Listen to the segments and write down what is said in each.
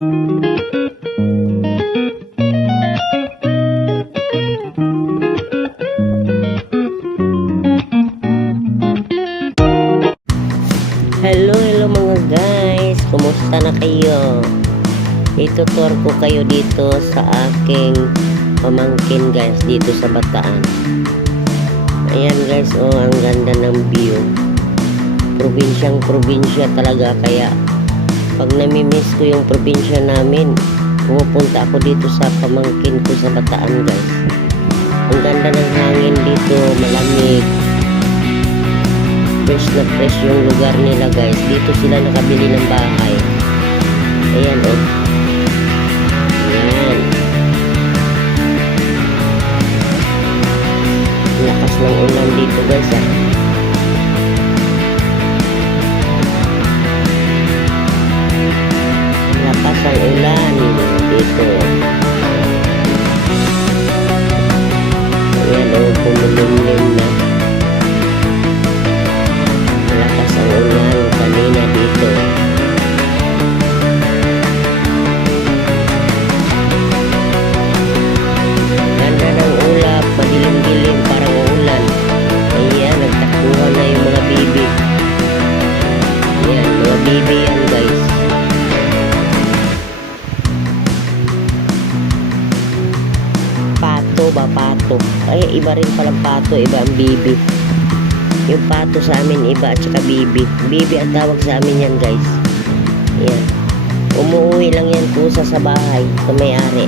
Hello, hello mga guys. Kumusta na kayo? Itutur ko kayo dito sa aking pamangkin guys dito sa Bataan. Ayan guys, oh ang ganda ng view. Probinsyang probinsya talaga kaya pag namimiss ko yung probinsya namin, pumupunta ako dito sa pamangkin ko sa Bataan guys. Ang ganda ng hangin dito, malamig. Fresh na fresh yung lugar nila guys. Dito sila nakabili ng bahay. Ayan oh. Ayan. Lakas ng ulan dito guys ah ayan oh pumulimlim na iba rin palang pato, iba ang bibi. Yung pato sa amin iba at saka bibi. Bibi ang tawag sa amin yan guys. Yan. Umuwi lang yan pusa sa bahay sa may-ari.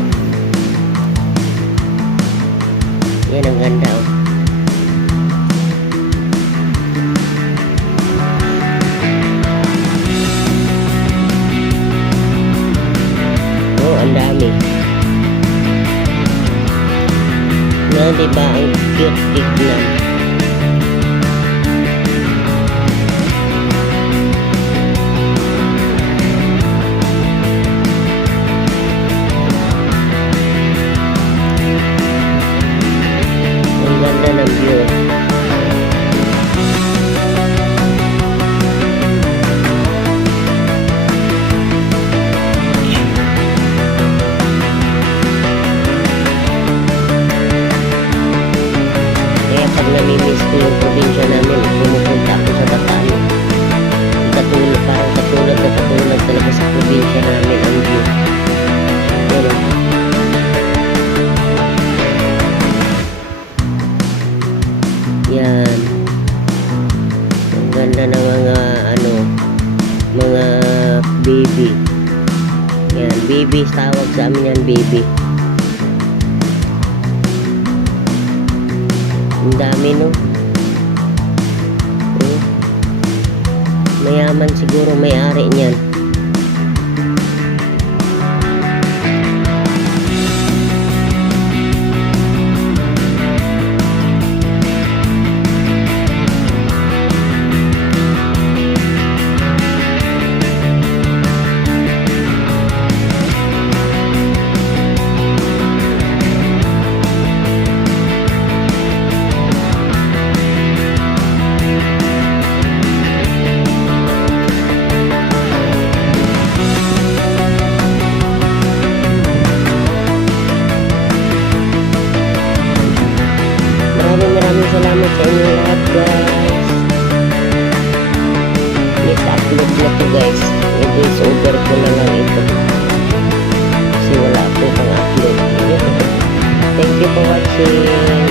Yan ang ganda oh. Oh, ang dami. No, diba ang cute. Yan. Ganda ng mga ano, mga baby. Yan, baby tawag sa amin yan, baby. Ang dami no. Hmm. Mayaman siguro may-ari niyan. Guys. Let's upload na to guys. I-voice over ko na lang ito. Kasi wala po pang upload. Thank you for watching.